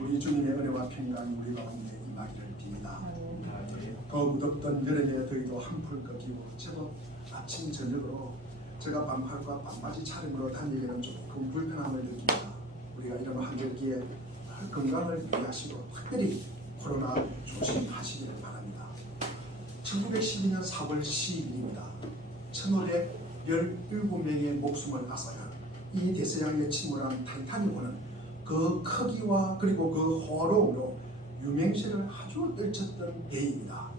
우리 주님의 은혜와 평강이 우리 가운데 임하기를 빕니다. 더 무덥던 여름의 더위도 한풀 꺾이고 제법 아침 저녁으로 제가 반팔과 반바지 차림으로 다니기는 조금 불편함을 느낍니다. 우리가 이런 한절기에 건강을 유의하시고 특별히 코로나 조심하시기를 바랍니다. 1912년 4월 10일입니다. 1517명의 목숨을 앗아간 이 대서양에 침몰한 타이타닉호는 그 크기와 그리고 그 호롱으로 유명세를 아주 떨쳤던 배입니다.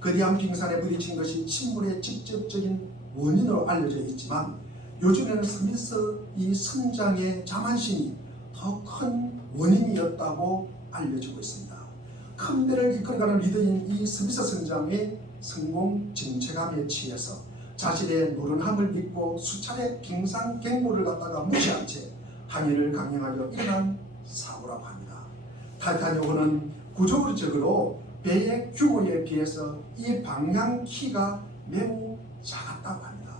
거대한 빙산에 부딪힌 것이 침몰의 직접적인 원인으로 알려져 있지만 요즘에는 스미스 이 선장의 자만심이 더 큰 원인이었다고 알려지고 있습니다. 큰 배를 이끌어가는 리더인 이 스미스 선장의 성공 정체감에 취해서 자신의 노련함을 믿고 수차례 빙산 경보를 갖다가 무시한 채 항해를 강행하여 일어난 사고라고 합니다. 타이타닉호는 구조적으로 배의 규모에 비해서 이 방향키가 매우 작았다고 합니다.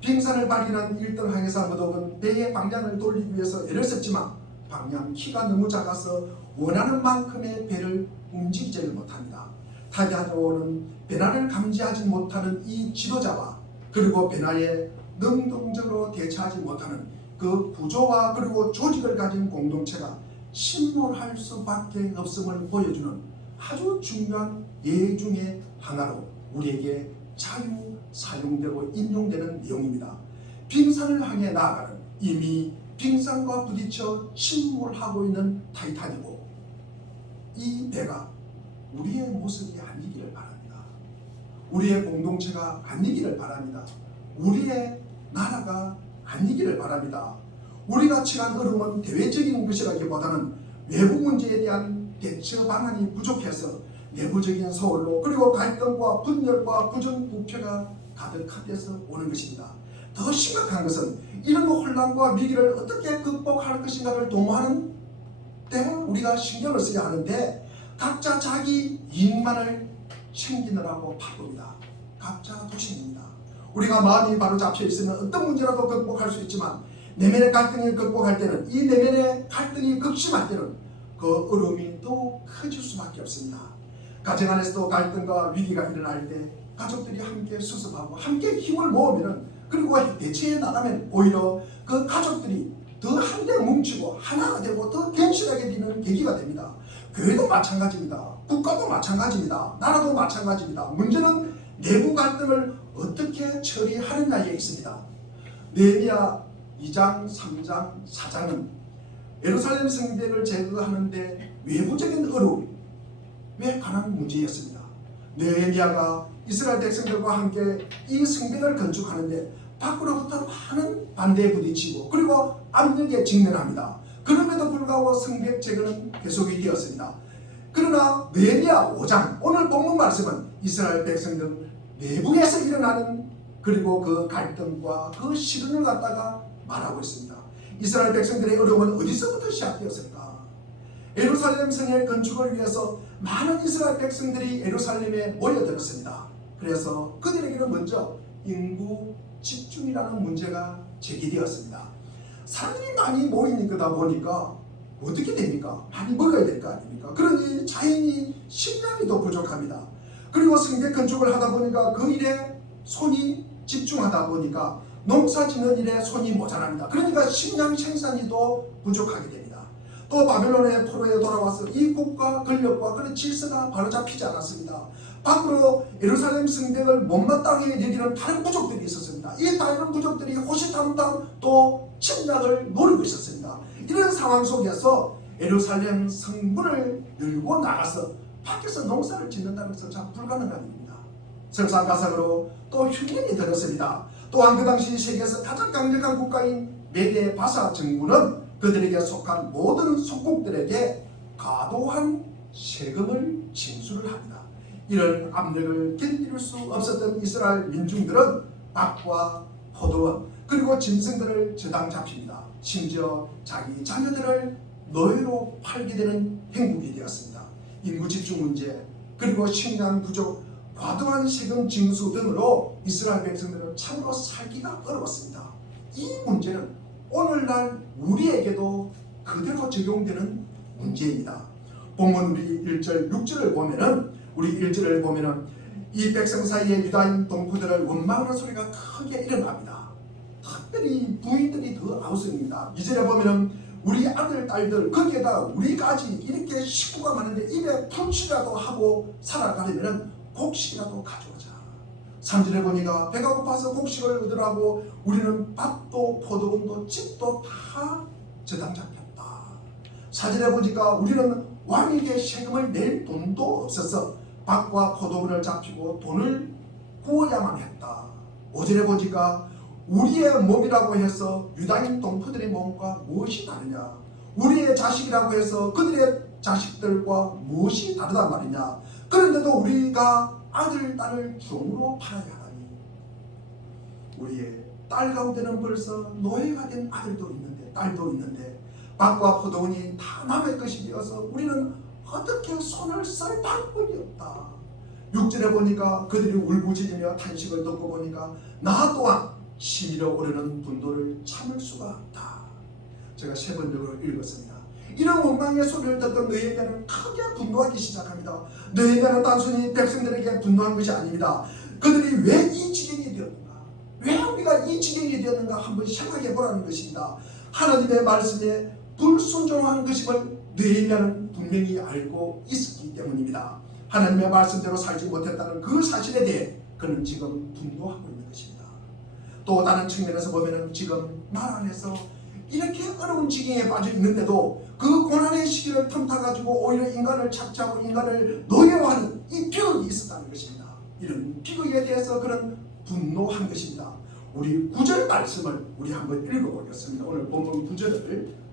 빙산을 발견한 1등 항해사 머독은 배의 방향을 돌리기 위해서 애를 썼지만 방향키가 너무 작아서 원하는 만큼의 배를 움직이지 못합니다. 타이타닉호는 배난을 감지하지 못하는 이 지도자와 그리고 배난에 능동적으로 대처하지 못하는 그 구조와 그리고 조직을 가진 공동체가 침몰할 수밖에 없음을 보여주는 아주 중요한 예 중의 하나로 우리에게 자유 사용되고 인용되는 내용입니다. 빙산을 향해 나아가는 이미 빙산과 부딪혀 침몰하고 있는 타이타닉호, 이 배가 우리의 모습이 아니기를 바랍니다. 우리의 공동체가 아니기를 바랍니다. 우리의 나라가 아니기를 바랍니다. 우리가 처한 어려움은 대외적인 것이라기보다는 외부 문제에 대한 대처 방안이 부족해서 내부적인 소홀로 그리고 갈등과 분열과 부정부패가 가득하게서 오는 것입니다. 더 심각한 것은 이런 혼란과 위기를 어떻게 극복할 것인가를 도모하는 때 우리가 신경을 써야 하는데 각자 자기 이익만을 챙기느라고 바쁩니다. 각자 도심입니다. 우리가 마음이 바로 잡혀 있으면 어떤 문제라도 극복할 수 있지만 내면의 갈등을 극복할 때는 이 내면의 갈등이 극심할 때는 그 어려움이 또 커질 수밖에 없습니다. 가정 안에서도 갈등과 위기가 일어날 때 가족들이 함께 수습하고 함께 힘을 모으면 그리고 대처해 나가면 오히려 그 가족들이 더 한데 뭉치고 하나가 되고 더 견실하게 되는 계기가 됩니다. 교회도 마찬가지입니다. 국가도 마찬가지입니다. 나라도 마찬가지입니다. 문제는 내부 갈등을 어떻게 처리하느냐에 있습니다. 느헤미야 2장, 3장, 4장은 예루살렘 성벽을 제거하는데 외부적인 어려움에 관한 문제였습니다. 느헤미야가 이스라엘 백성들과 함께 이 성벽을 건축하는데 밖으로부터 많은 반대에 부딪히고 그리고 압력에 직면합니다. 그럼에도 불구하고 성벽 제거는 계속이 되었습니다. 그러나 느헤미야 5장 오늘 본문 말씀은 이스라엘 백성들 내부에서 일어나는 그리고 그 갈등과 그 시련을 갖다가 말하고 있습니다. 이스라엘 백성들의 어려움은 어디서부터 시작되었을까? 예루살렘 성의 건축을 위해서 많은 이스라엘 백성들이 예루살렘에 모여들었습니다. 그래서 그들에게는 먼저 인구 집중이라는 문제가 제기되었습니다. 사람들이 많이 모이는 거다 보니까 어떻게 됩니까? 많이 먹어야 될 거 아닙니까? 그러니 자연히 식량이 더 부족합니다. 그리고 성벽 건축을 하다 보니까 그 일에 손이 집중하다 보니까 농사 짓는 일에 손이 모자랍니다. 그러니까 식량 생산이 더 부족하게 됩니다. 또 바벨론의 포로에 돌아와서 이 국가 권력과 그런 질서가 바로잡히지 않았습니다. 밖으로 예루살렘 성벽을 못마땅하게 여기는 다른 부족들이 있었습니다. 이 다른 부족들이 호시탐탐 또 침략을 노리고 있었습니다. 이런 상황 속에서 예루살렘 성문을 열고 나가서 밖에서 농사를 짓는다는 것은 참 불가능한 일입니다. 설상가상으로 또 흉년이 들었습니다. 또한 그 당시 세계에서 가장 강력한 국가인 메데 바사 정부는 그들에게 속한 모든 속국들에게 과도한 세금을 징수를 합니다. 이런 압력을 견딜 수 없었던 이스라엘 민중들은 밥과 포도원 그리고 짐승들을 저당 잡힙니다. 심지어 자기 자녀들을 노예로 팔게 되는 행복이 되었습니다. 인구 집중 문제 그리고 식량 부족 과도한 세금 징수 등으로 이스라엘 백성들은 참으로 살기가 어려웠습니다. 이 문제는 오늘날 우리에게도 그대로 적용되는 문제입니다. 본문 우리 1절 6절을 보면은 이 백성 사이에 유다인 동포들을 원망하는 소리가 크게 일어납니다. 특별히 부인들이 더 아우성입니다. 2절에 보면은 우리 아들 딸들 거기에다 우리까지 이렇게 식구가 많은데 입에 푼치라도 하고 살아가려면 곡식이라도 가져오자. 3절에 보니까 배가 고파서 곡식을 얻으라고 우리는 밭도 포도원도 집도 다 저당 잡혔다. 4절에 보니까 우리는 왕에게 세금을 낼 돈도 없어서 밭과 포도원을 잡히고 돈을 구워야만 했다. 5절에 보니까 우리의 몸이라고 해서 유다인 동포들의 몸과 무엇이 다르냐? 우리의 자식이라고 해서 그들의 자식들과 무엇이 다르단 말이냐? 그런데도 우리가 아들, 딸을 종으로 팔아야 하다니. 우리의 딸 가운데는 벌써 노예가 된 아들도 있는데 딸도 있는데 밭과 포도원이 다 남의 것이 되어서 우리는 어떻게 손을 쓸 방법이 없다. 6절에 보니까 그들이 울부짖으며 탄식을 듣고 보니까 나 또한 시밀어 오르는 분노를 참을 수가 없다. 제가 세 번역으로 읽었습니다. 이런 원망의 소리를 듣던 느헤미야는 크게 분노하기 시작합니다. 느헤미야는 단순히 백성들에게 분노한 것이 아닙니다. 그들이 왜 이 지경이 되었는가? 왜 우리가 이 지경이 되었는가 한번 생각해 보라는 것입니다. 하나님의 말씀에 불순종하는 것임을 느헤미야는 분명히 알고 있었기 때문입니다. 하나님의 말씀대로 살지 못했다는 그 사실에 대해 그는 지금 분노하고 있는 것입니다. 또 다른 측면에서 보면은 지금 나라 안에서 이렇게 어려운 지경에 빠져 있는데도 그 고난의 시기를 틈타가지고 오히려 인간을 착취하고 인간을 노예화하는 이 비극이 있었다는 것입니다. 이런 비극에 대해서 그는 분노한 것입니다. 우리 9절 말씀을 우리 한번 읽어보겠습니다. 오늘 본문 9절을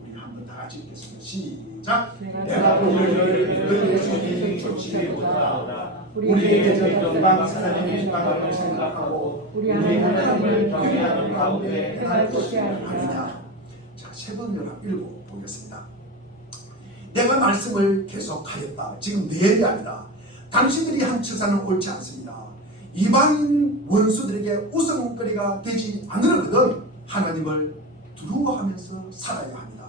우리 한번 다 같이 읽겠습니다. 시작. 내가 오늘 너희의 손이 좋지 못하오라. 우리에게 영광 하나님의 영광을 생각하고 우리 하나님을 경외하는 가운데 할 것이 아니냐. 자, 세 번을 읽어보겠습니다. 내가 말씀을 계속하였다. 지금 느헤미야입니다. 당신들이 한 처사는 옳지 않습니다. 이방인 원수들에게 우스갯거리가 되지 않으려거든 하나님을 두려워하면서 살아야 합니다.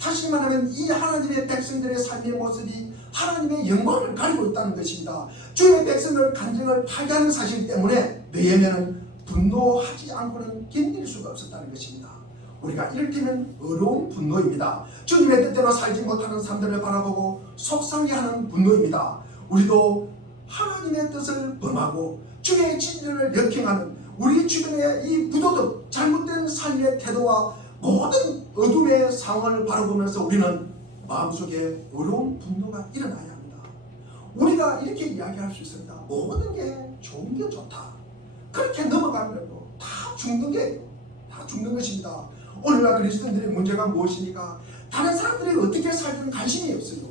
다시 말하면 이 하나님의 백성들의 삶의 모습이 하나님의 영광을 가리고 있다는 것입니다. 주의 백성을 간증을 파괴하는 사실 때문에 느헤미야는 분노하지 않고는 견딜 수가 없었다는 것입니다. 우리가 이를테면 어려운 분노입니다. 주님의 뜻대로 살지 못하는 사람들을 바라보고 속상해하는 분노입니다. 우리도 하나님의 뜻을 범하고 주의 진리를 역행하는 우리 주변의 이 부도덕 잘못된 삶의 태도와 모든 어둠의 상황을 바라보면서 우리는 마음속에 어려운 분노가 일어나야 합니다. 우리가 이렇게 이야기할 수 있습니다. 모든 게 좋은 게 좋다. 그렇게 넘어가면 다 죽는 게 다 죽는 것입니다. 오늘날 그리스도인들의 문제가 무엇입니까? 다른 사람들이 어떻게 살든 관심이 없어요.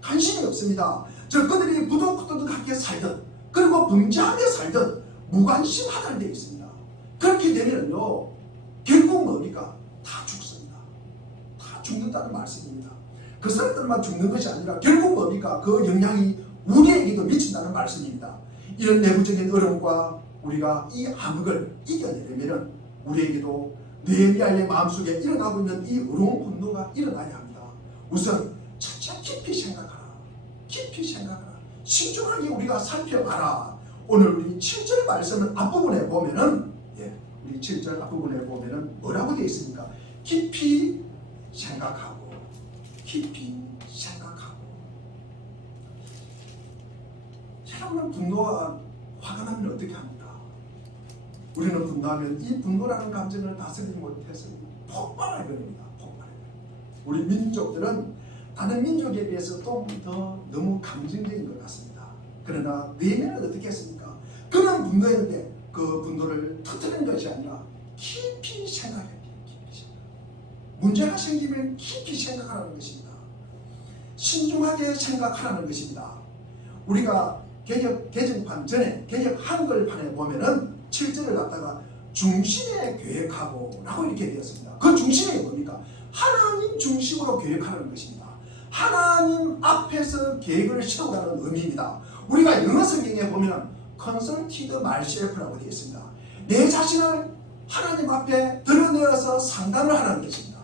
관심이 없습니다. 그들이 부도덕하게 살든 그리고 범죄하게 살든 무관심하다는 데 있습니다. 그렇게 되면요 결국 뭡니까? 다 죽습니다. 다 죽는다는 말씀입니다. 그 사람들만 죽는 것이 아니라 결국 뭡니까? 그 영향이 우리에게도 미친다는 말씀입니다. 이런 내부적인 어려움과 우리가 이 암흑을 이겨내려면 우리에게도 느헤미야의 마음속에 일어나고 있는 이 어려운 분노가 일어나야 합니다. 우선 첫째 깊이 생각하라. 깊이 생각하라. 신중하게 우리가 살펴봐라. 오늘 우리 7절 말씀을 앞부분에 보면은 우리 7절 앞부분에 보면은 뭐라고 되어 있습니까? 깊이 생각하고 깊이 생각하고. 여러분은 분노와 화가 나면 어떻게 합니까? 우리는 분노하면 이 분노라는 감정을 다스리지 못해서 폭발할 겁니다. 폭발할 겁니다. 우리 민족들은 다른 민족에 비해서 좀 더 너무 감정적인 것 같습니다. 그러나 느헤미야는 어떻게 했습니까? 그는 분노했는데 그 분노를 터뜨리는 것이 아니라 깊이 생각해야 돼요. 깊이 생각. 문제가 생기면 깊이 생각하라는 것입니다. 신중하게 생각하라는 것입니다. 우리가 개혁 개정판 전에 개혁 한글판에 보면은 7절을 갖다가 중심에 계획하고 라고 이렇게 되었습니다. 그 중심이 뭡니까? 하나님 중심으로 계획하는 것입니다. 하나님 앞에서 계획을 세우라는 의미입니다. 우리가 영어 성경에 보면 consulted myself라고 되어 있습니다. 내 자신을 하나님 앞에 드러내어서 상담을 하라는 것입니다.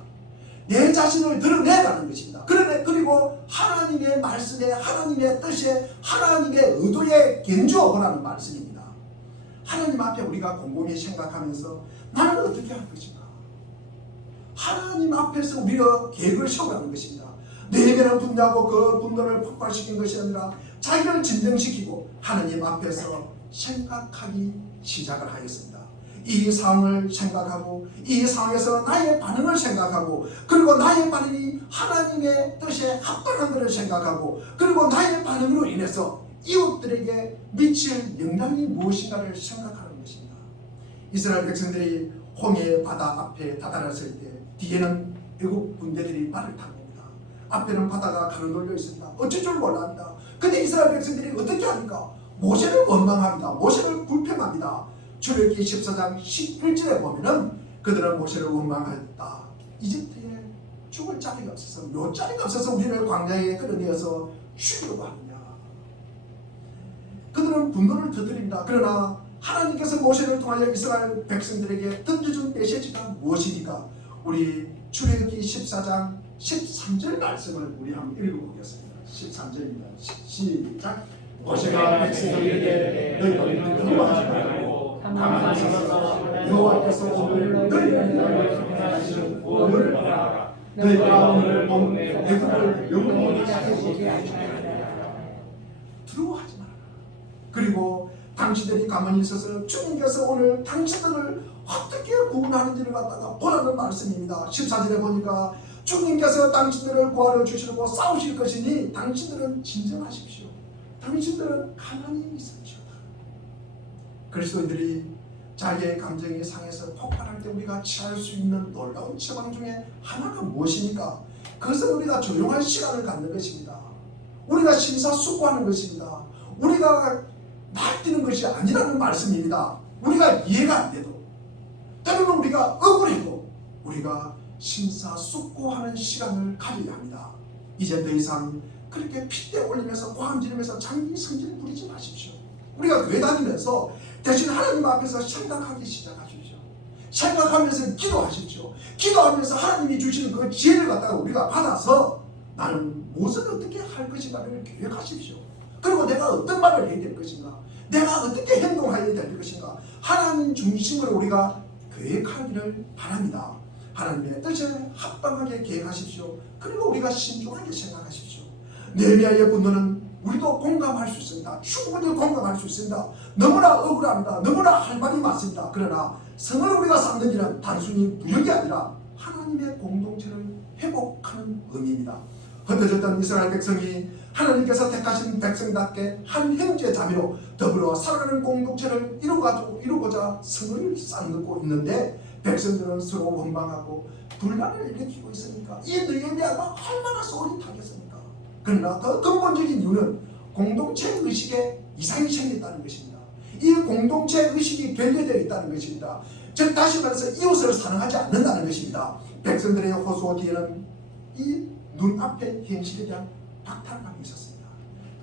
내 자신을 드러내라는 것입니다. 그리고 바로 하나님의 말씀에, 하나님의 뜻에, 하나님의 의도에 견주어 보라는 말씀입니다. 하나님 앞에 우리가 곰곰이 생각하면서 나는 어떻게 할 것인가, 하나님 앞에서 우리가 계획을 세우라는 것입니다. 너희에게는 분노하고 그 분노를 폭발시킨 것이 아니라 자기를 진정시키고 하나님 앞에서 생각하기 시작을 하였습니다. 이 상황을 생각하고 이 상황에서 나의 반응을 생각하고 그리고 나의 반응이 하나님의 뜻에 합당한 것을 생각하고 그리고 나의 반응으로 인해서 이웃들에게 미칠 영향이 무엇인가를 생각하는 것입니다. 이스라엘 백성들이 홍해 바다 앞에 다다랐을 때 뒤에는 애국 군대들이 말을 타고 옵니다. 앞에는 바다가 가로돌려 있습니다. 어쩔 줄 몰랍니다. 근데 이스라엘 백성들이 어떻게 합니까? 모세를 원망합니다. 모세를 불평합니다. 출애굽기 14장 11절에 보면은 그들은 모세를 원망했다. 이집트에 죽을 자리가 없어서, 묘자리가 없어서 우리를 광야에 끌어내어서 죽이려고 하느냐. 그들은 분노를 터뜨립니다. 그러나 하나님께서 모세를 통하여 이스라엘 백성들에게 던져준 메시지가 무엇입니까? 우리 출애굽기 14장 13절 말씀을 우리 한번 읽어보겠습니다. 13절입니다. 시작. 모세가 백성들에게 너희는 두려워하지 말고 가만히 서서 여호와께서 오늘 너희를 행하시는 구원을 바라라. 너희가 오늘 본 애굽을 영원히 지키게 하시리라. 두려워하지 말아라. 그리고 당신들이 가만히 있어서 주님께서 오늘 당신들을 어떻게 구원하는지를 갖다가 보라는 말씀입니다. 14절에 보니까 주님께서 당신들을 구하여 주시려고 싸우실 것이니 당신들은 진정하십시오. 당신들은 가만히 있으시오. 그리스도인들이 자기의 감정이 상해서 폭발할 때 우리가 취할 수 있는 놀라운 처방 중에 하나가 무엇입니까? 그것은 우리가 조용한 시간을 갖는 것입니다. 우리가 심사숙고하는 것입니다. 우리가 날뛰는 것이 아니라는 말씀입니다. 우리가 이해가 안 돼도, 때로는 우리가 억울해도 우리가 심사숙고하는 시간을 가져야 합니다. 이제 더 이상 그렇게 핏대 올리면서 고함 지르면서 장기 성질 부리지 마십시오. 우리가 교회 다니면서 대신 하나님 앞에서 생각하기 시작하십시오. 생각하면서 기도하십시오. 기도하면서 하나님이 주시는 그 지혜를 갖다가 우리가 받아서 나는 무엇을 어떻게 할 것인가를 계획하십시오. 그리고 내가 어떤 말을 해야 될 것인가, 내가 어떻게 행동해야 될 것인가, 하나님 중심으로 우리가 계획하기를 바랍니다. 하나님의 뜻에 합당하게 계획하십시오. 그리고 우리가 신중하게 생각하십시오. 느헤미야의 분노는 우리도 공감할 수 있습니다. 충분히 공감할 수 있습니다. 너무나 억울합니다. 너무나 할 말이 많습니다. 그러나 성을 우리가 쌓는 일은 단순히 부역이 아니라 하나님의 공동체를 회복하는 의미입니다. 흩어졌던 이스라엘 백성이 하나님께서 택하신 백성답게 한 형제 자매로 더불어 살아가는 공동체를 이루고자 성을 쌓고 있는데 백성들은 서로 원망하고 분란을 일으키고 있으니까 이 느헤미야가 얼마나 소리 타겠습니까? 그러나 더 근본적인 이유는 공동체 의식에 이상이 생겼다는 것입니다. 이 공동체 의식이 결여되어 있다는 것입니다. 즉 다시 말해서 이웃을 사랑하지 않는다는 것입니다. 백성들의 호소 뒤에는 이 눈앞의 현실에 대한 박탈감이 있었습니다.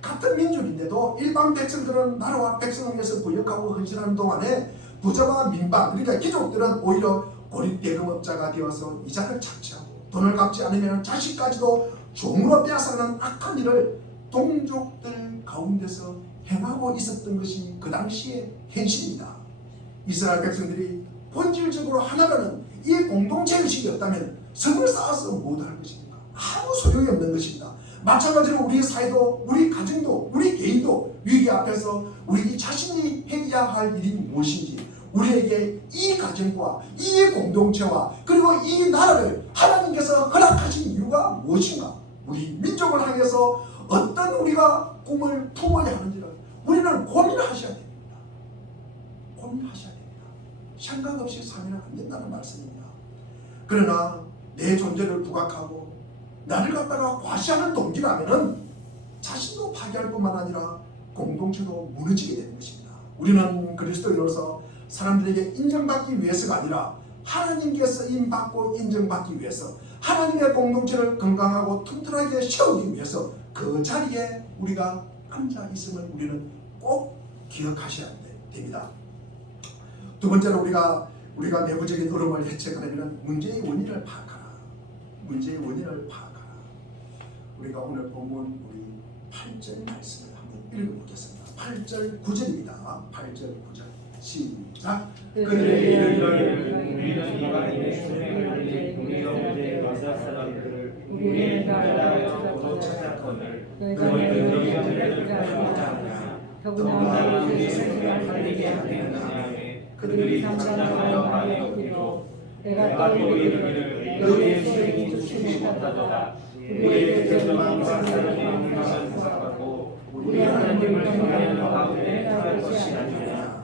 같은 민족인데도 일반 백성들은 나라와 백성을 위해서 부역하고 헌신하는 동안에 부자와 민방, 그러니까 귀족들은 오히려 고립대금업자가 되어서 이자를 착취하고 돈을 갚지 않으면 자식까지도 종으로 빼앗아가는 악한 일을 동족들 가운데서 행하고 있었던 것이 그 당시의 현실입니다. 이스라엘 백성들이 본질적으로 하나라는 이 공동체 의식이 없다면 성을 쌓아서 못할 것입니까? 아무 소용이 없는 것입니다. 마찬가지로 우리 사회도, 우리 가정도, 우리 개인도 위기 앞에서 우리 자신이 해야 할 일이 무엇인지, 우리에게 이 가정과 이 공동체와 그리고 이 나라를 하나님께서 허락하신 이유가 무엇인가, 우리 민족을 향해서 어떤 우리가 꿈을 품어야 하는지를 우리는 고민하셔야 됩니다. 고민하셔야 됩니다. 생각 없이 살면 안 된다는 말씀입니다. 그러나 내 존재를 부각하고 나를 갖다가 과시하는 동기라면은 자신도 파괴할 뿐만 아니라 공동체도 무너지게 되는 것입니다. 우리는 그리스도인으로서 사람들에게 인정받기 위해서가 아니라 하나님께서 쓰임받고 인정받기 위해서 하나님의 공동체를 건강하고 튼튼하게 세우기 위해서 그 자리에 우리가 앉아 있음을 우리는 꼭 기억하셔야 됩니다. 두 번째로 우리가 내부적인 어려움을 해체하려면 문제의 원인을 파악하라. 문제의 원인을 파악하라. 우리가 오늘 본문 우리 8절 말씀을 한번 읽어보겠습니다. 8절 9절입니다. 8절 9절 시작. 그들의 이름을 우리는 이방인의 수명을 위해 우리 영혼의 마사 사람들을 우리의 나라여 도 찾았거늘 너희는 영혼을 가지지 않냐 더구나 우리 생명을 살리게 하겠느냐 그들이 잠잠하여 말이 없기로 내가 또 이르기를 너희의 수행이 좋지 못하도다 우리의 대적만 마사를 향하여 생각하고 우리 하나님을 경외하는 가운데 할 것이 아니냐.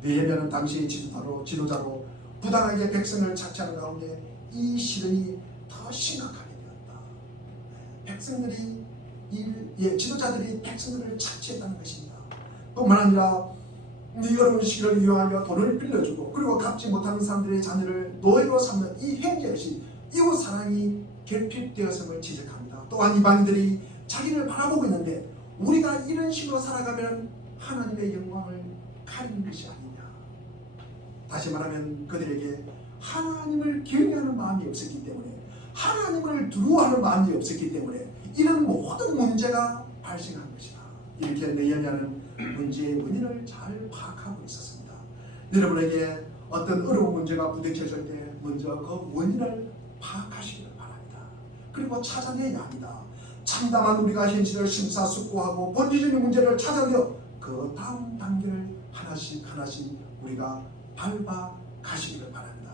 느헤미야는 당시 지도자로 부당하게 백성을 착취하는 가운데 이 시련이 더 심각하게 되었다. 백성들이 지도자들이 백성들을 착취했다는 것입니다. 뿐만 아니라 어려운 시기를 이용하여 돈을 빌려주고 그리고 갚지 못하는 사람들의 자녀를 노예로 삼는 이 행제 역시 이웃 사랑이 결핍되었음을 지적합니다. 또한 이방인들이 자기를 바라보고 있는데 우리가 이런 식으로 살아가면 하나님의 영광을 가리는 것이 아니냐. 다시 말하면 그들에게 하나님을 경외하는 마음이 없었기 때문에 하나님을 두려워하는 마음이 없었기 때문에 이런 모든 문제가 발생한 것이다. 이렇게 느헤미야는 문제의 원인을 잘 파악하고 있었습니다. 여러분에게 어떤 어려운 문제가 부딪혀질 때 먼저 그 원인을 파악하시기를 바랍니다. 그리고 찾아내야 합니다. 참담한 우리가 현실을 심사숙고하고 본질적인 문제를 찾아내어 그 다음 단계를 하나씩 우리가 밟아 가시기를 바랍니다.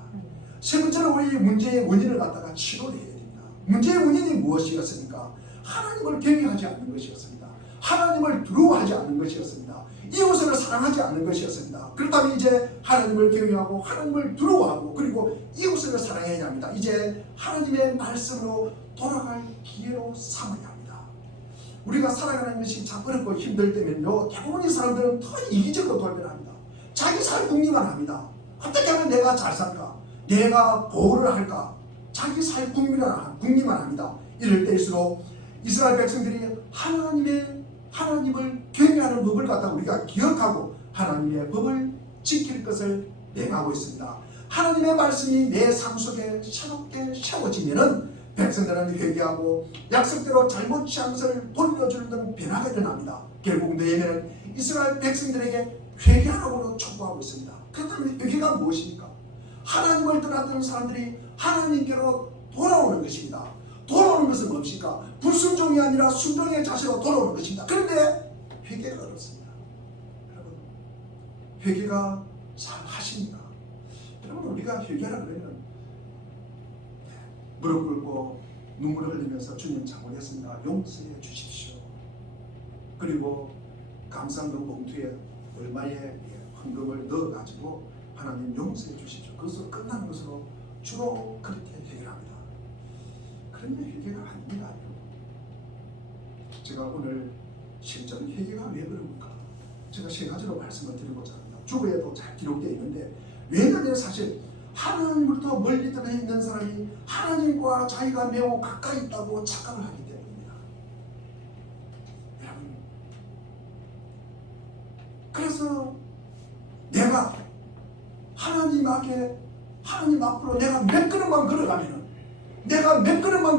세 번째로 우리 문제의 원인을 갖다가 치료를 해야 됩니다. 문제의 원인이 무엇이었습니까? 하나님을 경외하지 않는 것이었습니다. 하나님을 두려워하지 않는 것이었습니다. 이웃을 사랑하지 않는 것이었습니다. 그렇다면 이제 하나님을 경외하고 하나님을 두려워하고 그리고 이웃을 사랑해야 합니다. 이제 하나님의 말씀으로 돌아갈 기회로 삼아야 합니다. 우리가 살아가는 것이 참 어렵고 힘들 때면요 대부분의 사람들은 더 이기적으로 돌변합니다. 자기 살 궁리만 합니다. 어떻게 하면 내가 잘 살까? 내가 보호를 할까? 자기 살 궁리만 합니다. 이럴 때일수록 이스라엘 백성들이 하나님을 경외하는 법을 갖다 우리가 기억하고 하나님의 법을 지킬 것을 명하고 있습니다. 하나님의 말씀이 내 삶 속에 새롭게 세워지면은 백성들은 회개하고 약속대로 잘못 취한 것을 돌려주는 등 변화가 일어납니다. 결국 느헤미야는 이스라엘 백성들에게 회개하라고 촉구하고 있습니다. 그렇다면 회개가 무엇입니까? 하나님을 떠났던 사람들이 하나님께로 돌아오는 것입니다. 돌아오는 것은 무엇입니까? 불순종이 아니라 순종의 자세로 돌아오는 것입니다. 그런데 회개가 어렵습니다. 여러분 회개가 잘 하십니다. 여러분 우리가 회개하라 그러면 무릎 꿇고 눈물을 흘리면서 주님 잘못했습니다. 용서해 주십시오. 그리고 감사헌금 봉투에 얼마의 헌금을 넣어가지고 하나님 용서해 주십시오. 그것으로 끝나는 것으로 주로 그렇게 해결합니다. 그런데 회개가 아닙니다. 제가 오늘 실전 회개가 왜 그런가? 제가 세 가지로 말씀을 드리고자 합니다. 주보에도 잘 기록되어 있는데 왜냐하면 사실 하나님부터 멀리 떨어져 있는 사람이 하나님과 자기가 매우 가까이 있다고 착각을 하기 때문입니다. 여러분 그래서 내가 하나님 앞으로 내가 몇 걸음만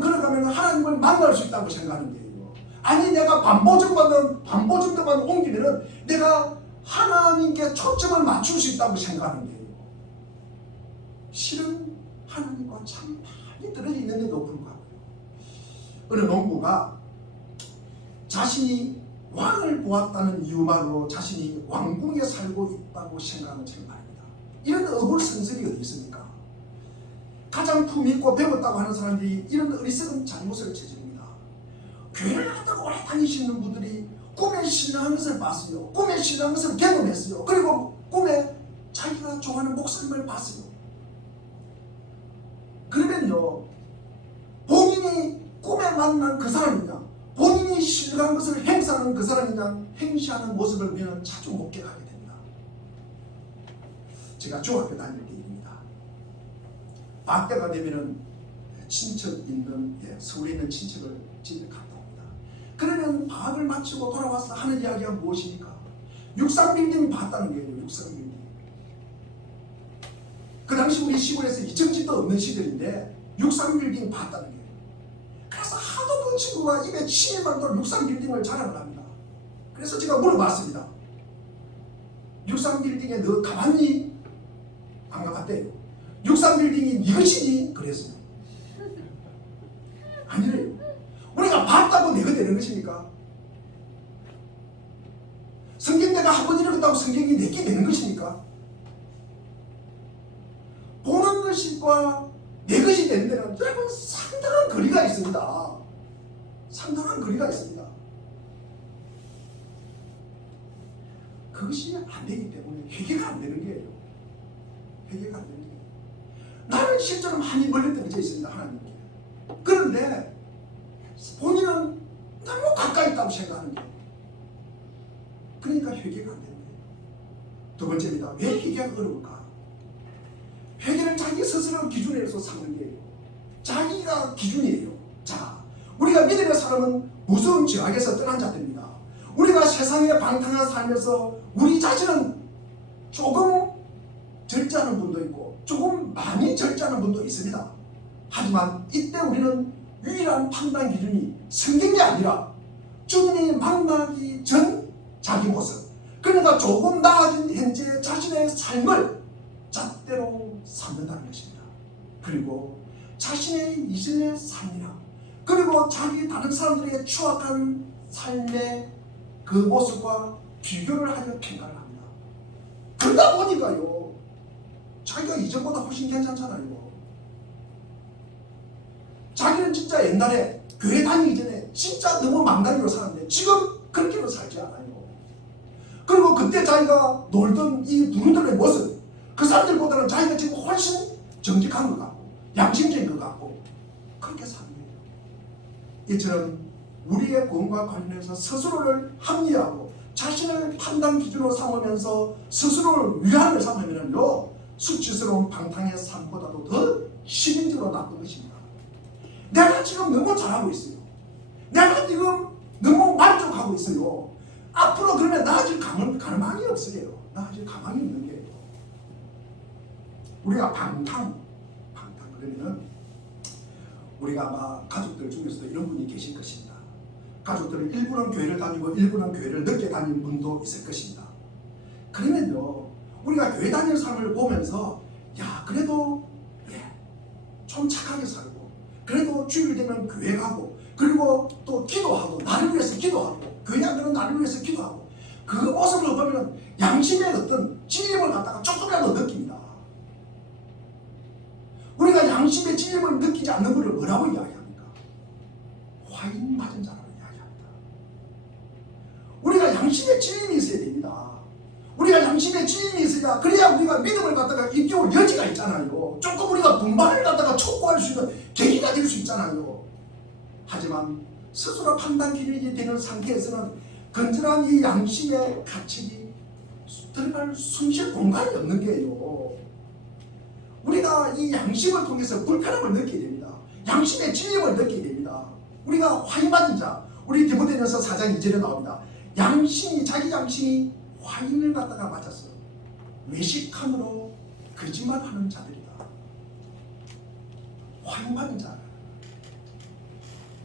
걸어가면 하나님을 만날 수 있다고 생각하는 거예요. 아니 내가 반보정도만 옮기면은 내가 하나님께 초점을 맞출 수 있다고 생각하는 거예요. 실은 하나님과 참 많이 떨어져 있는데도 불구하고 어느 농부가 자신이 왕을 보았다는 이유만으로 자신이 왕궁에 살고 있다고 생각하는 참 말입니다. 이런 어불성설이 어디 있습니까? 가장 품이 있고 배웠다고 하는 사람들이 이런 어리석은 잘못을 저지릅니다. 교회를 갔다가 오래 다니시는 분들이 꿈에 신앙하는 것을 봤어요. 꿈에 신앙하는 것을 경험했어요. 그리고 꿈에 자기가 좋아하는 목사님을 봤어요. 그러면요 본인이 꿈에 만난 그 사람이냐 본인이 신뢰한 것을 행사하는 그 사람이냐 행시하는 모습을 우리는 자주 목격하게 됩니다. 제가 중학교 다닐 때 일입니다. 밖에가 되면은 친척 있는 서울에 있는 친척을 집에 갔다 옵니다. 그러면 방학을 마치고 돌아와서 하는 이야기가 무엇입니까? 육상빌딩 봤다는 거예요. 육상빌딩. 그 당시 우리 시골에서 이정지도 없는 시절인데 육상빌딩 봤다는 거예요. 그래서 하도 그 친구가 입에 침이 많도록 63빌딩을 자랑을 합니다. 그래서 제가 물어봤습니다. 63빌딩에 너 가봤니? 안 가봤대요. 63빌딩이 네 것이니? 그랬어요. 아니래요. 우리가 봤다고 내가 되는 것입니까? 성경 내가 한 번 읽었다고 성경이 내게 되는 것입니까? 보는 것과 내 것이 되는 데는 여러분 상당한 거리가 있습니다. 상당한 거리가 있습니다. 그것이 안 되기 때문에 회개가 안 되는 거예요. 회개가 안 되는 거예요. 나는 실제로 많이 멀리떨어져 있습니다. 하나님께. 그런데 본인은 너무 가까이 있다고 생각하는 거예요. 그러니까 회개가 안 되는 거예요. 두 번째입니다. 왜 회개가 어려울까? 회개는 자기 스스로 기준에서 삼는 거예요. 자기가 기준이에요. 자, 우리가 믿음의 사람은 무서운 죄악에서 떠난 자들입니다. 우리가 세상에 방탕한 삶에서 우리 자신은 조금 절제하는 분도 있고 조금 많이 절제하는 분도 있습니다. 하지만 이때 우리는 유일한 판단 기준이 성경이 아니라 주님이 만나기 전 자기 모습, 그러니까 조금 나아진 현재 자신의 삶을 잣대로 삼는다는 것입니다. 그리고 자신의 이전의 삶이나 그리고 자기 다른 사람들에게 추악한 삶의 그 모습과 비교를 하여 평가를 합니다. 그러다 보니까요, 자기가 이전보다 훨씬 괜찮잖아요. 자기는 진짜 옛날에 교회 다니기 전에 진짜 너무 망나니로 살았는데 지금 그렇게는 살지 않아요. 그리고 그때 자기가 놀던 이 누군들의 모습, 그 사람들보다는 자기가 지금 훨씬 정직한 것 같고 양심적인 것 같고 그렇게 사는 거예요. 이처럼 우리의 구원과 관련해서 스스로를 합리하고 자신을 판단 기준으로 삼으면서 스스로를 위안을 삼으면요, 수치스러운 방탕의 삶보다도 더 시민적으로 나쁜 것입니다. 내가 지금 너무 잘하고 있어요. 내가 지금 너무 만족하고 있어요. 앞으로 그러면 나아질 가망이 없어요. 나아질 가망이 없는 거예요. 우리가 방탕 그러면은 우리가 아마 가족들 중에서도 이런 분이 계실 것입니다. 가족들은 일부는 교회를 다니고 일부는 교회를 늦게 다니는 분도 있을 것입니다. 그러면요, 우리가 교회 다니는 사람을 보면서 야, 그래도 좀 착하게 살고 그래도 주일 되면 교회 가고 그리고 또 기도하고 나를 위해서 기도하고 교회 안 가는 나를 위해서 기도하고 그 모습을 보면 양심의 어떤 찔림을 갖다가 조금이라도 느낍니다. 우리가 양심의 찔림을 느끼지 않는 분을 뭐라고 이야기합니까? 화인 맞은 자라고 이야기합니다. 우리가 양심의 찔림이 있어야 됩니다. 우리가 양심의 찔림이 있어야 그래야 우리가 믿음을 갖다가 입겨올 여지가 있잖아요. 조금 우리가 분발을 갖다가 촉구할 수 있는 계기가 될 수 있잖아요. 하지만 스스로 판단 기준이 되는 상태에서는 건전한 이 양심의 가책이 들어갈 숨쉴 공간이 없는 게요. 우리가 이 양심을 통해서 불편함을 느끼게 됩니다. 양심의 찔림을 느끼게 됩니다. 우리가 화인맞은 자, 우리 디모데전서 4장 2절에 나옵니다. 자기 양심이 화인을 갖다가 맞아서 외식함으로 거짓말하는 자들이다. 화인맞은 자.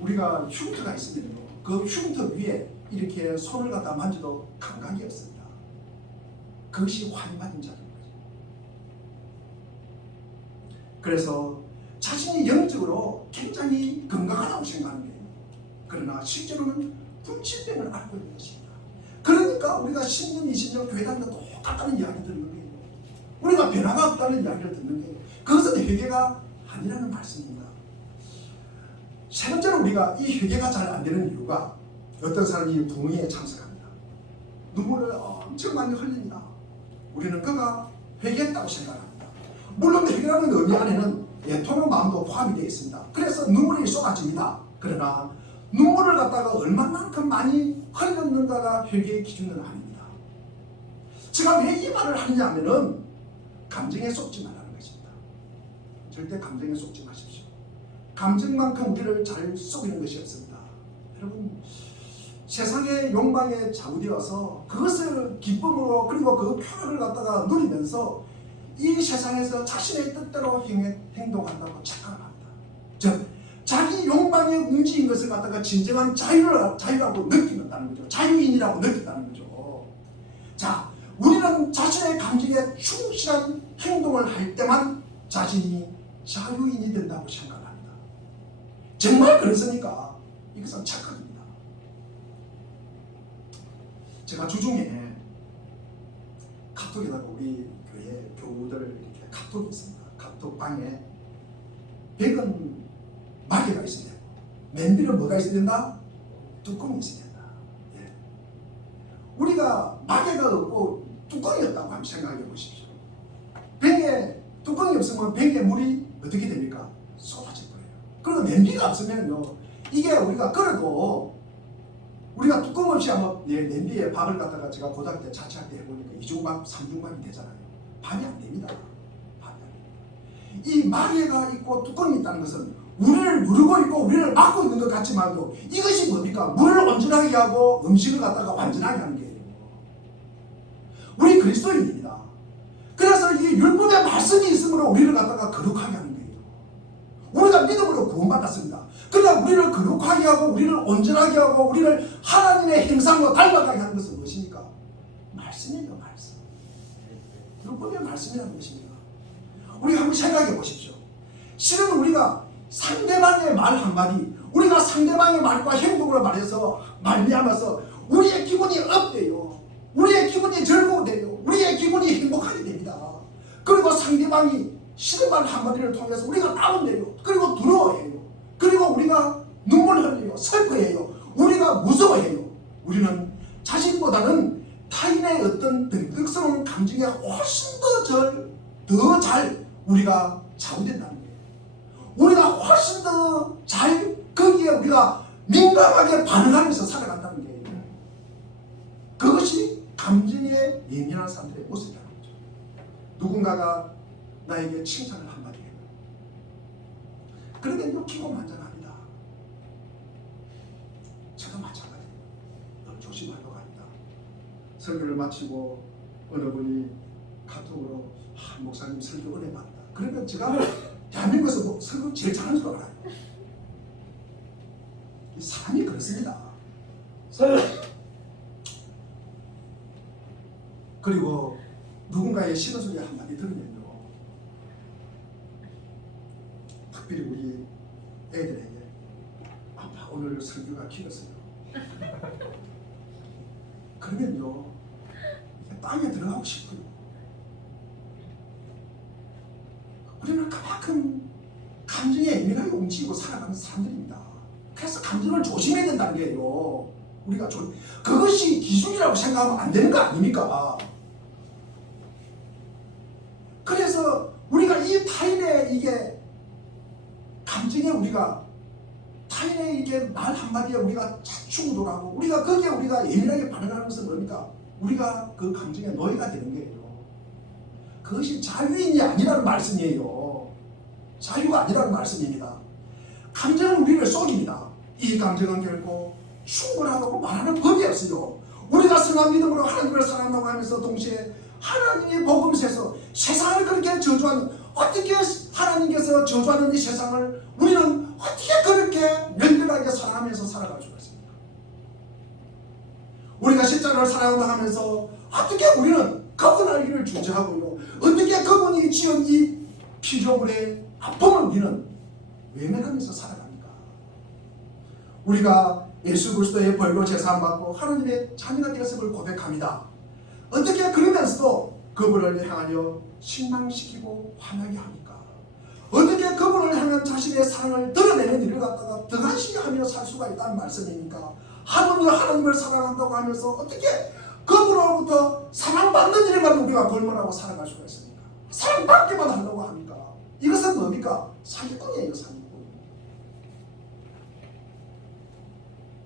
우리가 흉터가 있으면요, 그 흉터 위에 이렇게 손을 갖다 만져도 감각이 없습니다. 그것이 화인맞은 자들. 그래서 자신이 영적으로 굉장히 건강하다고 생각하는 거예요. 그러나 실제로는 불치병을 앓고 있는 것입니다. 그러니까 우리가 10년, 20년 교회 다니는 똑같다는 이야기를 듣는 거예요. 우리가 변화가 없다는 이야기를 듣는 거예요. 그것은 회개가 아니라는 말씀입니다. 세 번째로 우리가 이 회개가 잘 안 되는 이유가 어떤 사람이 부흥회에 참석합니다. 눈물을 엄청 많이 흘립니다. 우리는 그가 회개했다고 생각합니다. 물론 회개라는 의미 안에는 애통의 마음도 포함이 되어 있습니다. 그래서 눈물이 쏟아집니다. 그러나 눈물을 갖다가 얼마만큼 많이 흘렸는가가 회개의 기준은 아닙니다. 제가 왜 이 말을 하느냐 하면은 감정에 속지 말라는 것입니다. 절대 감정에 속지 마십시오. 감정만큼 우리를 잘 속이는 것이 없습니다. 여러분, 세상의 욕망에 좌우되어서 그것을 기쁨으로 그리고 그 쾌락을 갖다가 누리면서 이 세상에서 자신의 뜻대로 행동한다고 착각을 합니다. 즉 자기 욕망에 움직인 것을 갖다가 진정한 자유라고 느낀다는 거죠. 자유인이라고 느낀다는 거죠. 자, 우리는 자신의 감정에 충실한 행동을 할 때만 자신이 자유인이 된다고 생각합니다. 정말 그렇습니까? 이것은 착각입니다. 제가 주중에 카톡에다가 우리 교회 교우들 이렇게 카톡이 있습니다. 카톡방에 100은 마개가 있어야 되고 맨비는 뭐가 있어야 된다? 뚜껑이 있어야 된다. 예. 우리가 마개가 없고 뚜껑이 없다고 한번 생각해 보십시오. 병에 뚜껑이 없으면 병에 물이 어떻게 됩니까? 쏟아질 거예요. 그리고 냄비가 없으면요, 이게 우리가 끓여도 우리가 뚜껑 없이 한번 냄비에 밥을 갖다가 제가 고등학교 때 자취할 때 해보니까 2중밥, 3중밥이 되잖아요. 밥이 안 됩니다. 밥이 안 됩니다. 이 마개가 있고 뚜껑이 있다는 것은 우리를 누르고 있고 우리를 막고 있는 것 같지만도 이것이 뭡니까? 물을 온전하게 하고 음식을 갖다가 완전하게 하는 게 우리 그리스도인입니다. 그래서 이 율법의 말씀이 있으므로 우리를 갖다가 거룩하게 하는 거예요. 우리가 믿음으로 구원받았습니다. 그러나 우리를 거룩하게 하고 우리를 온전하게 하고 우리를 하나님의 형상으로 닮아가게 하는 것은 무엇입니까? 말씀이에요. 말씀. 율법의 말씀이라는 것입니다. 우리가 한번 생각해 보십시오. 실은 우리가 상대방의 말 한마디, 우리가 상대방의 말과 행동으로 말해서 말미암아서 우리의 기분이 업돼요. 우리의 기분이 즐거워돼요. 우리의 기분이 행복하게 됩니다. 그리고 상대방이 싫은 말 한마디를 통해서 우리가 다운돼요. 그리고 두려워해요. 그리고 우리가 눈물 흘려요. 슬퍼해요. 우리가 무서워해요. 우리는 자신보다는 타인의 어떤 등등스러운 감정에 훨씬 더 잘 우리가 좌우된다는 거예요. 우리가 훨씬 더 잘 거기에 우리가 민감하게 반응하면서 살아간다는 거예요. 그것이 감정에 예민한 사람들의 모습이라는 거죠. 누군가가 나에게 칭찬을 한마디 해요. 그러면 욕기고 만장합니다. 저도 마찬가지예요. 너 조심하려고 합니다. 설교를 마치고 어느 분이 카톡으로 목사님 설교 은혜 받다. 그러면 제가 대한민국에서 설교 제일 잘하는 줄 알아요. 이 사람이 그렇습니다. 그리고 누군가의 싫은 소리 한마디 들으면요, 특별히 우리 애들에게 아빠 오늘 설교가 길었어요. 그러면요 땅에 들어가고 싶어요. 우리는 그만큼 감정에 예민하게 움직이고 살아가는 사람들입니다. 그래서 감정을 조심해야 된다는 게요. 우리가 그것이 기준이라고 생각하면 안 되는 거 아닙니까? 그래서 우리가 이 타인의 이게 감정에 우리가 타인의 이게 말 한마디에 우리가 자충우돌 하고 우리가 거기에 우리가 예민하게 반응하는 것은 뭡니까? 우리가 그 감정에 노예가 되는 거예요. 그것이 자유인이 아니라는 말씀이에요. 자유가 아니라는 말씀입니다. 감정은 우리를 속입니다. 이 감정은 결코 충분하다고 말하는 법이 없어요. 우리가 선한 믿음으로 하나님을 사랑한다고 하면서 동시에 하나님의 복음에서 세상을 그렇게 저주하는, 어떻게 하나님께서 저주하는 이 세상을 우리는 어떻게 그렇게 면밀하게 사랑하면서 살아갈 수가 있습니까? 우리가 십자가를 사랑한다 하면서 어떻게 우리는 그분의 일을 주저하고요, 어떻게 그분이 지은 이 피조물의 아픔을 우리는 외면하면서 살아갑니까? 우리가 예수 그리스도의 벌로 제사함받고 하나님의 자녀가 되었음을 고백합니다. 어떻게 그러면서도 그분을 향하여 실망시키고 화나게 합니까? 어떻게 그분을 향한 자신의 사랑을 드러내는 일을 갖다가 등한시하며 살 수가 있다는 말씀입니까? 하나님을 사랑한다고 하면서 어떻게 그분으로부터 사랑받는 일에만 우리가 골몰하고 살아갈 수가 있습니까? 사랑받기만 하려고 합니까? 이것은 뭡니까? 사기꾼이에요, 사기꾼.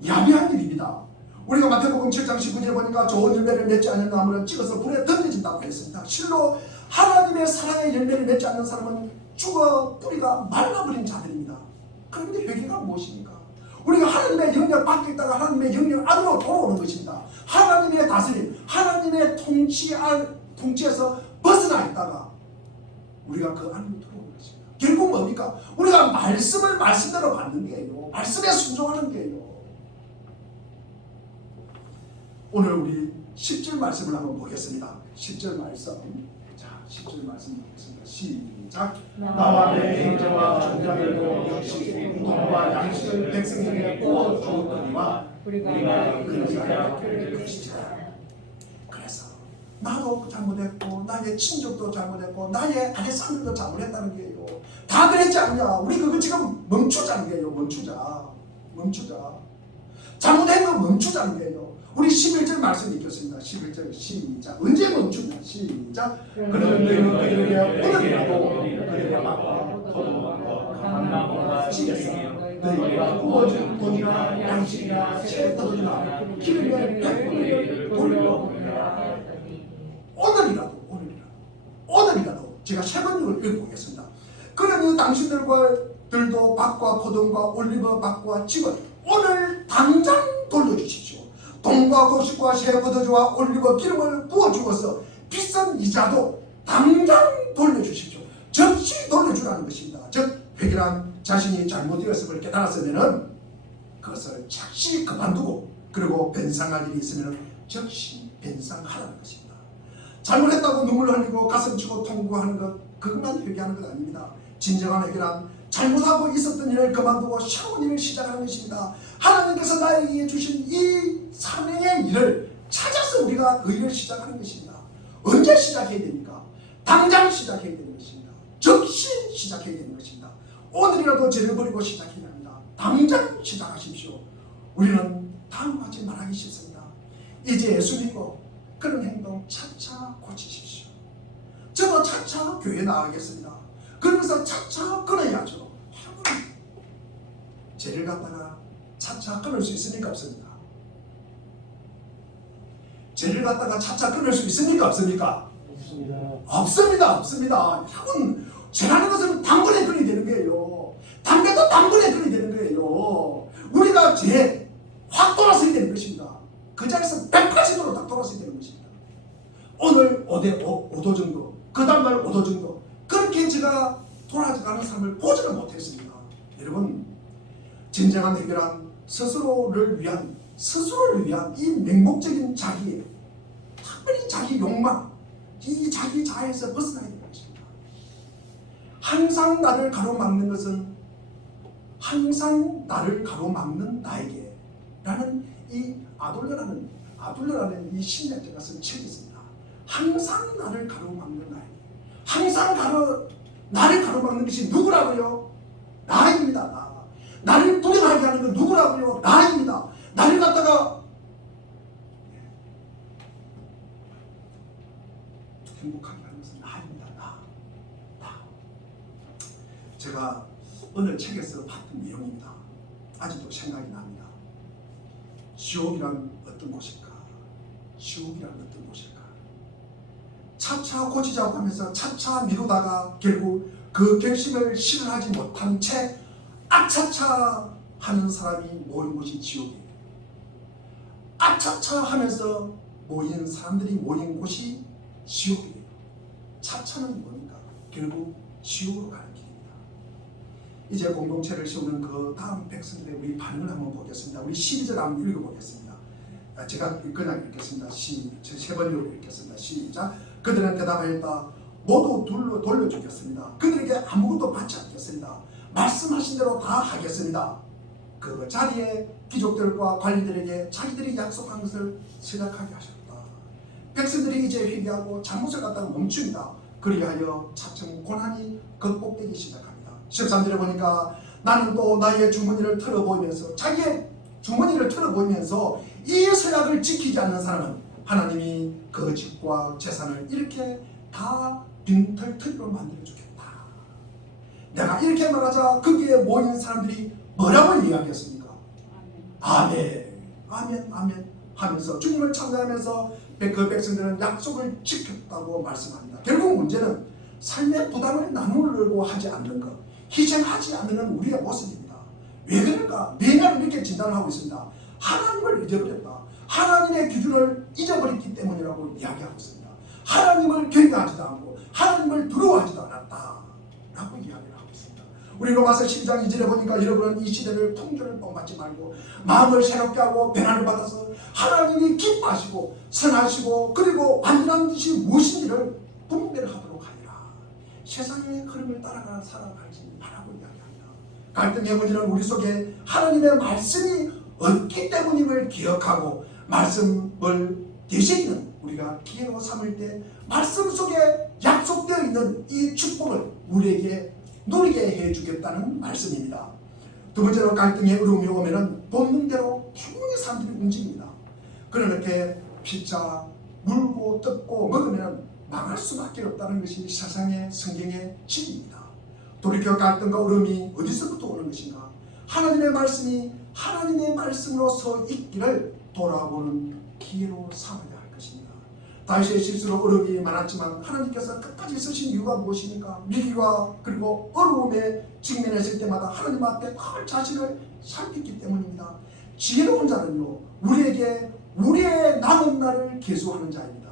야비한 일입니다. 우리가 마태복음 7장 19절에 보니까 좋은 열매를 맺지 않는 나무는 찍어서 불에 던져진다고 했습니다. 실로 하나님의 사랑의 열매를 맺지 않는 사람은 죽어 뿌리가 말라버린 자들입니다. 그런데 회개가 무엇입니까? 우리가 하나님의 영역 밖에 있다가 하나님의 영역 안으로 돌아오는 것입니다. 하나님의 다스림, 하나님의 통치에서 벗어나 있다가 우리가 그 안으로 들어오는 것입니다. 결국 뭡니까? 우리가 말씀을 말씀대로 받는 게요. 말씀에 순종하는 게요. 오늘 우리 10절 말씀을 한번 보겠습니다. 10절 말씀. 자, 10절 말씀 보겠습니다. 시작. 나와 내 형제와 종자들도 역시 공동과 양식을 백성에게 구워 주었거니와 우리가 그 지자를 것이지라. 그래서 나도 잘못했고 나의 친족도 잘못했고 나의 아내사님도 잘못했다는 게요. 다 그랬지 않냐? 우리 그거 지금 멈추자는 게요. 멈추자. 잘못한 거 멈추자는 게요. 우리 11절 말씀 읽겠습니다. 11절 시작. 언제 멈추냐? 시작. 그는 그들에게 오늘이라도 그들의 맛과 포도맛과 감나무가 지겠어. 너희가 구워준 돈이나 양식이나 새 포도주나 기름에 100분을 돌려보내라. 오늘이라도 제가 세 번을 읽어보겠습니다. 그러니 당신들도 밭과 포도과 올리브 밭과 집을 오늘 당장 돌려주십시오. 돈과 곡식과 새 포도주와 올리브 기름을 부어주어서 비싼 이자도 당장 돌려주십시오. 즉시 돌려주라는 것입니다. 즉 회개란 자신이 잘못되었음을 깨달았으면 그것을 즉시 그만두고 그리고 변상할 일이 있으면 즉시 변상하라는 것입니다. 잘못했다고 눈물 흘리고 가슴치고 통곡하는 것, 그것만 회개하는 것 아닙니다. 진정한 회개란 잘못하고 있었던 일을 그만두고 새로운 일을 시작하는 것입니다. 하나님께서 나에게 주신 이 사명의 일을 찾아서 우리가 그 일을 시작하는 것입니다. 언제 시작해야 됩니까? 당장 시작해야 되는 것입니다. 즉시 시작해야 되는 것입니다. 오늘이라도 죄를 버리고 시작해야 합니다. 당장 시작하십시오. 우리는 다음과 같이 말하기 쉽습니다. 이제 예수 믿고 그런 행동 차차 고치십시오. 저도 차차 교회 나가겠습니다. 그러면서 차차 끊어야죠. 죄를 갖다가 차차 끊을 수 있습니까? 없습니까? 죄를 갖다가 차차 끊을 수 있습니까? 없습니까? 없습니다. 여러분, 죄라는 것은 단번에 끊어야 되는 거예요. 담배도 단번에 끊어야 되는 거예요. 우리가 죄 확 돌아서야 되는 것입니다. 그 자리에서 180도로 딱 돌아서야 되는 것입니다. 오늘 5도 정도, 그 다음날 5도 정도, 그렇게 제가 돌아가는 삶을 보지는 못했습니다. 여러분, 진정한 해결한 스스로를 위한 이 맹목적인 자기, 특별히 자기 욕망, 이 자기 자아에서 벗어나야 되는 것입니다. 항상 나를 가로막는 것은 항상 나를 가로막는 나에게 라는 이 아둘러라는 이 신학자가 쓴 책이 있습니다. 항상 나를 가로막는 나에게, 항상 나를 가로막는 것이 누구라고요? 나입니다. 나를 불행하게 하는 건 누구라고요? 나입니다. 나를 갖다가 행복하게 하는 것은 나입니다. 나. 제가 어느 책에서 봤던 내용입니다. 아직도 생각이 납니다. 지옥이란 어떤 곳일까? 차차 고치자고 하면서 차차 미루다가 결국 그 결심을 실현하지 못한 채 아차차 하는 사람이 모인 곳이 지옥이에요. 아차차 하면서 모인 사람들이 모인 곳이 지옥이에요. 차차는 뭡니까? 결국 지옥으로 가는 길입니다. 이제 공동체를 세우는 그 다음 백성들의 우리 반응을 한번 보겠습니다. 우리 12절 한번 읽어보겠습니다. 제가 그냥 읽겠습니다. 세 번으로 읽겠습니다. 시작. 그들은 대답하였다. 모두 돌려주겠습니다. 그들에게 아무것도 받지 않겠습니다. 말씀하신 대로 다 하겠습니다. 그 자리에 귀족들과 관리들에게 자기들이 약속한 것을 생각하게 하셨다. 백성들이 이제 회개하고 잘못을 갖다가 멈춥니다. 그리하여 차츰 고난이 극복되기 시작합니다. 13절에 보니까 나는 또 나의 주머니를 털어보이면서 자기의 주머니를 털어보이면서 이 서약을 지키지 않는 사람은 하나님이 그 집과 재산을 이렇게 다 빈털터리로 만들어주겠다. 내가 이렇게 말하자 거기에 모인 사람들이 뭐라고 이야기했습니까? 아멘 하면서 주님을 찬양하면서 그 백성들은 약속을 지켰다고 말씀합니다. 결국 문제는 삶의 부담을 나누려고 하지 않는 것, 희생하지 않는 건 우리의 모습입니다. 왜 그럴까? 매년 이렇게 진단을 하고 있습니다. 하나님을 잊어버렸다. 하나님의 기준을 잊어버렸기 때문이라고 이야기하고 있습니다. 하나님을 경외하지도 않고 하나님을 두려워하지도 않았다 라고 이야기를 하고 우리 로마서 12장 2절에 보니까 여러분은 이 시대를 풍조를 뻥받지 말고 마음을 새롭게 하고 변화를 받아서 하나님이 기뻐하시고 선하시고 그리고 완전한 뜻이 무엇인지를 분별하도록 하리라. 세상의 흐름을 따라가 살아가지 말라고 이야기합니다. 갈등의 문제는 우리 속에 하나님의 말씀이 없기 때문임을 기억하고 말씀을 되새기는 우리가 기회로 삼을 때 말씀 속에 약속되어 있는 이 축복을 우리에게 누리게 해주겠다는 말씀입니다. 두 번째로 갈등의 어려움이 오면은 본능대로 충분히 사람들이 움직입니다. 그렇게 피자 물고 뜯고 먹으면 망할 수밖에 없다는 것이 세상의 성경의 진리입니다. 돌이켜 갈등과 어려움이 어디서부터 오는 것인가? 하나님의 말씀이 하나님의 말씀으로서 있기를 돌아보는 기회로 삼아야 할 것입니다. 다윗의 실수로 어려움이 많았지만 하나님께서 끝까지 쓰신 이유가 무엇입니까? 위기와 그리고 어려움에 직면했을 때마다 하나님 앞에 늘 자신을 살폈기 때문입니다. 지혜로운 자는요, 우리의 남은 날을 계수하는 자입니다.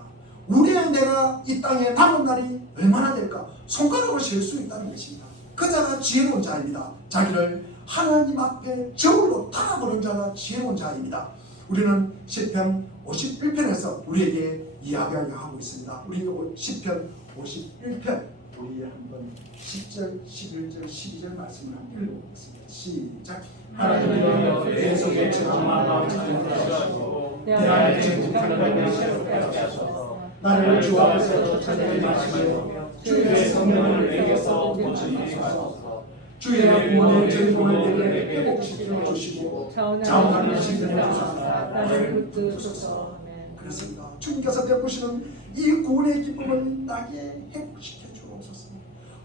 우리의 내가 이 땅에 남은 날이 얼마나 될까 손가락으로 셀 수 있다는 것입니다. 그 자가 지혜로운 자입니다. 자기를 하나님 앞에 저울로 달아보는 자가 지혜로운 자입니다. 우리는 시편 51편에서 우리에게 이야기하고 있습니다. 우리 시편 51편 우리 한번 10절, 11절, 12절 말씀을 한번 읽어보겠습니다. 시작. 하나님이여 내 속에 정한 마음 찾으시고 내 안에 정직한 마음을 새롭게 하소서. 나를 주 앞에서 쫓아내지 마시며 주의 성령을 내게서 고치게 하소서. 주의 구원의 전공을 내게 회복시켜 주시고 자원하는 신들을 주소서. 나를 붙드소서. 그렇습니다. 주님께서 베푸시는 이 구원의 기쁨을 나게 회복시켜 주옵소서.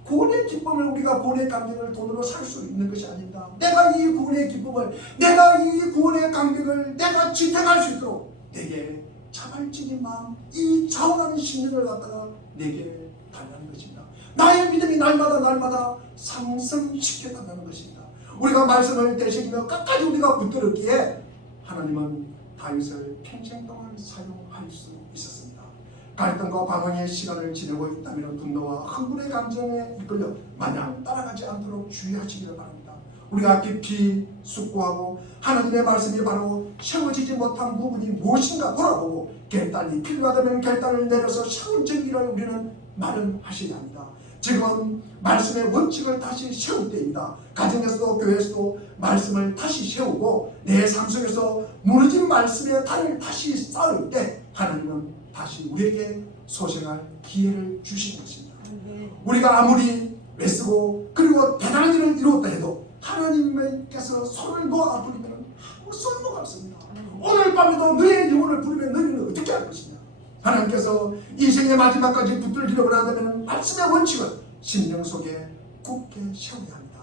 구원의 기쁨을 우리가 구원의 감격을 돈으로 살 수 있는 것이 아닙니다. 내가 이 구원의 기쁨을, 내가 이 구원의 감격을 내가 지탱할 수 있도록 내게 자발적인 마음, 이 자원하는 심령을 갖다가 내게 달라는 것입니다. 나의 믿음이 날마다 상승시켜간다는 것입니다. 우리가 말씀을 되새기며 끝까지 우리가 붙들었기에 하나님은 다윗을 평생 동안 사용할 수 있었습니다. 갈등과 방황의 시간을 지내고 있다면 분노와 흥분의 감정에 이끌려 마냥 따라가지 않도록 주의하시기를 바랍니다. 우리가 깊이 숙고하고 하나님의 말씀이 바로 세워지지 못한 부분이 무엇인가 돌아보고 결단이 필요하다면 결단을 내려서 새로운 정의를 우리는 마련하셔야 합니다. 지금은 말씀의 원칙을 다시 세울 때입니다. 가정에서도 교회에서도 말씀을 다시 세우고 내 삶 속에서 무너진 말씀의 단을 다시 쌓을 때 하나님은 다시 우리에게 소생할 기회를 주시는 것입니다. 우리가 아무리 애쓰고 그리고 대단한 일을 이루었다 해도 하나님께서 손을 놓아 부리면 아무 소용가 없습니다. 오늘 밤에도 너의 영혼을 부르면 너희는 어떻게 할 것이냐? 하나님께서 인생의 마지막까지 붙들기를 원한다면 말씀의 원칙을 심령 속에 굳게 세워야 합니다.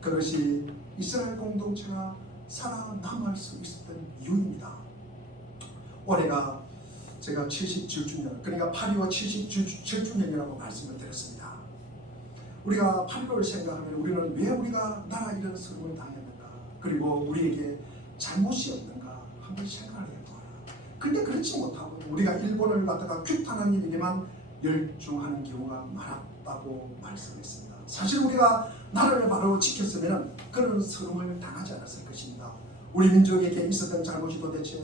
그것이 이스라엘 공동체가 살아남을 수 있었던 이유입니다. 올해가 제가 77주년, 그러니까 8.25 77주년이라고 말씀을 드렸습니다. 우리가 8.25를 생각하면 우리는 왜 우리가 나라 이런 슬픔을 당했는가, 그리고 우리에게 잘못이 없는가 한번 생각을 해보아라. 근데 그렇지 못하고 우리가 일본을 갖다가 규탄하는 일에만 열중하는 경우가 많았다고 말씀했습니다. 사실 우리가 나라를 바로 지켰으면 그런 슬픔을 당하지 않았을 것입니다. 우리 민족에게 있었던 잘못이 도대체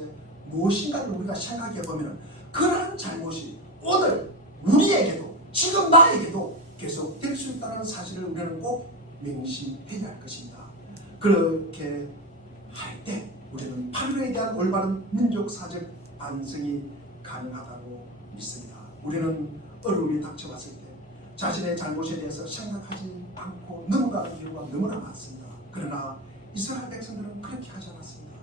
무엇인가를 우리가 생각해 보면 그러한 잘못이 오늘 우리에게도 지금 나에게도 계속 될 수 있다는 사실을 우리는 꼭 명심해야 할 것입니다. 그렇게 할 때 우리는 8.15에 대한 올바른 민족사적 반성이 가능하다고 믿습니다. 우리는 어려움이 닥쳐왔을 때 자신의 잘못에 대해서 생각하지 않고 넘어가는 경우가 너무나 많습니다. 그러나 이스라엘 백성들은 그렇게 하지 않았습니다.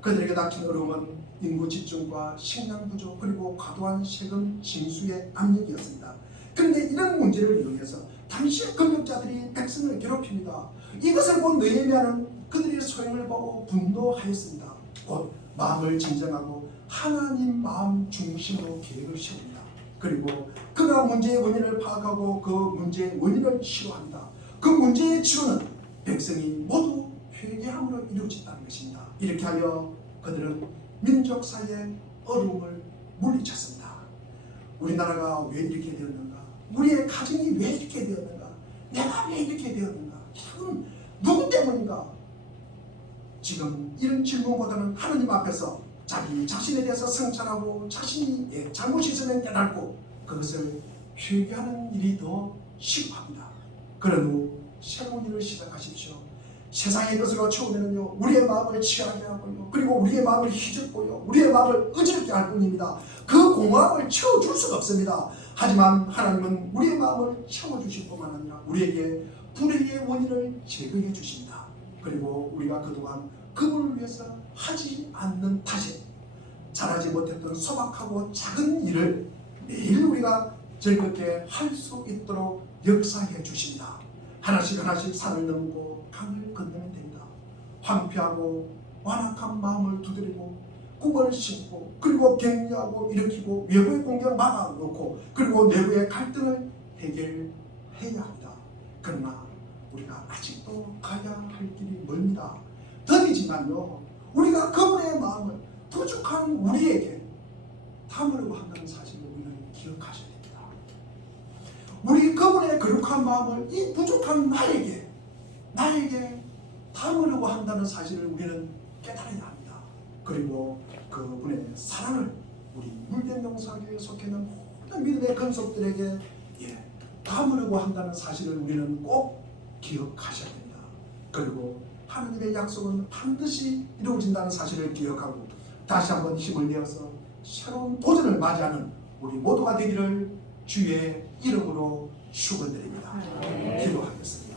그들에게 닥친 어려움은 인구 집중과 식량 부족 그리고 과도한 세금 징수의 압력이었습니다. 그런데 이런 문제를 이용해서 당시의 권력자들이 백성을 괴롭힙니다. 이것을 본 느헤미야는 그들의 소행을 보고 분노하였습니다. 곧 마음을 진정하고 하나님 마음 중심으로 계획을 세웁니다. 그리고 그가 문제의 원인을 파악하고 그 문제의 원인을 치료합니다. 그 문제의 치료는 백성이 모두 회개함으로 이루어진다는 것입니다. 이렇게 하여 그들은 민족 사이의 어려움을 물리쳤습니다. 우리나라가 왜 이렇게 되었는가? 우리의 가정이 왜 이렇게 되었는가? 내가 왜 이렇게 되었는가? 이건 누구 때문인가? 지금 이런 질문보다는 하나님 앞에서 자기 자신에 대해서 성찰하고 자신이 잘못이 있으면 깨닫고 그것을 회개하는 일이 더 시급합니다. 그런 후 새로운 일을 시작하십시오. 세상의 것으로 채우면요 우리의 마음을 취하게 하고요, 그리고 우리의 마음을 희죽고요, 우리의 마음을 어지럽게 할 뿐입니다. 그 공허함을 채워줄 수가 없습니다. 하지만 하나님은 우리의 마음을 채워주실 뿐만 아니라 우리에게 불의의 원인을 제거해 주십니다. 그리고 우리가 그동안 그분을 위해서 하지 않는 탓에 잘하지 못했던 소박하고 작은 일을 매일 우리가 즐겁게 할 수 있도록 역사해 주십니다. 하나씩 하나씩 산을 넘고 강을 건너면 됩니다. 황폐하고 완악한 마음을 두드리고 꿈을 심고 그리고 격려하고 일으키고 외부의 공격을 막아놓고 그리고 내부의 갈등을 해결해야 합니다. 그러나 우리가 아직도 가야 할 길이 멀니다. 더디지만요 우리가 그분의 마음을 부족한 우리에게 담으려고 한다는 사실을 우리는 기억하셔야 됩니다. 우리 그분의 거룩한 마음을 이 부족한 나에게 담으려고 한다는 사실을 우리는 깨달아야 합니다. 그리고 그분의 사랑을 우리 물된 영상에 속해 있는 모든 믿음의 근속들에게 담으려고 한다는 사실을 우리는 꼭 기억하셔야 됩니다. 그리고 하나님의 약속은 반드시 이루어진다는 사실을 기억하고 다시 한번 힘을 내어서 새로운 도전을 맞이하는 우리 모두가 되기를 주의 이름으로 축원드립니다. 기도하겠습니다.